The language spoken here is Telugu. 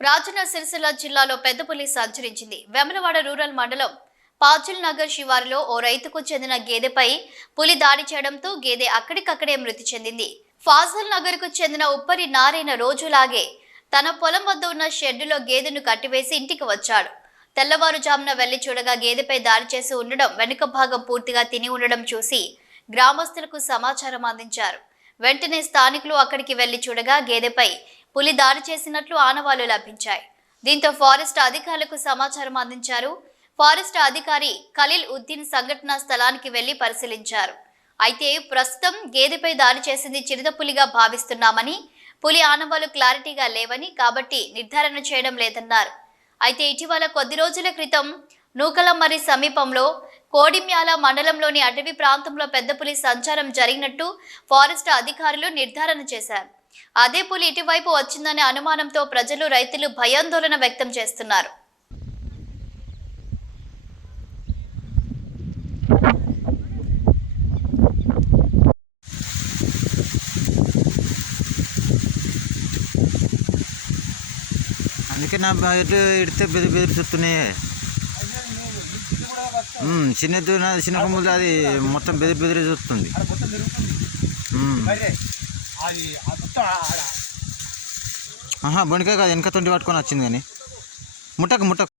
రాజన్న సిరిసిల్ల జిల్లాలో పెద్ద పులి సంచరించింది. వెమలవాడ రూరల్ మండలం పాచుల్ నగర్ శివారులో ఓ రైతుకు చెందిన గేదెపై పులి దాడి చేయడంతో గేదె అక్కడికక్కడే మృతి చెందింది. ఫాజల్ నగర్కు చెందిన ఉప్పరి నారాయణ రోజులాగే తన పొలం వద్ద ఉన్న షెడ్డులో గేదెను కట్టివేసి ఇంటికి వచ్చాడు. తెల్లవారుజామున వెళ్ళి చూడగా గేదెపై దాడి చేసి ఉండడం వెనుక భాగం పూర్తిగా తిని ఉండడం చూసి గ్రామస్తులకు సమాచారం అందించారు. వెంటనే స్థానికులు అక్కడికి వెళ్ళి చూడగా గేదెపై పులి దాడి చేసినట్లు ఆనవాళ్ళు లభించాయి. దీంతో ఫారెస్ట్ అధికారులకు సమాచారం అందించారు. ఫారెస్ట్ అధికారి ఖలీల్ ఉద్దీన్ సంఘటనా స్థలానికి వెళ్ళి పరిశీలించారు. అయితే ప్రస్తుతం గేదెపై దాడి చేసింది చిరుతపులిగా భావిస్తున్నామని పులి ఆనవాళ్ళు క్లారిటీగా లేవని కాబట్టి నిర్ధారణ చేయడం లేదన్నారు. అయితే ఇటీవల కొద్ది రోజుల క్రితం నూకలమర్రి సమీపంలో కోడిమ్యాల మండలంలోని అటవీ ప్రాంతంలో పెద్ద పులి సంచారం జరిగినట్టు ఫారెస్ట్ అధికారులు నిర్ధారణ చేశారు. అదే పులి ఇటువైపు వచ్చిందనే అనుమానంతో ప్రజలు రైతులు భయాందోళన వ్యక్తం చేస్తున్నారు. అందుకే నా బయట ఇడితే బెదిరి బెదిరి చూస్తున్నాయి. చిన్న చిన్న కొమ్ములు అది మొత్తం బెదిరి బెదిరి చూస్తుంది. ఆడ అది మొత్తం ఆడ. ఆహా కాదు వెనక తొండి పట్టుకొని వచ్చింది కానీ. ముట్టకు ముట్టకు.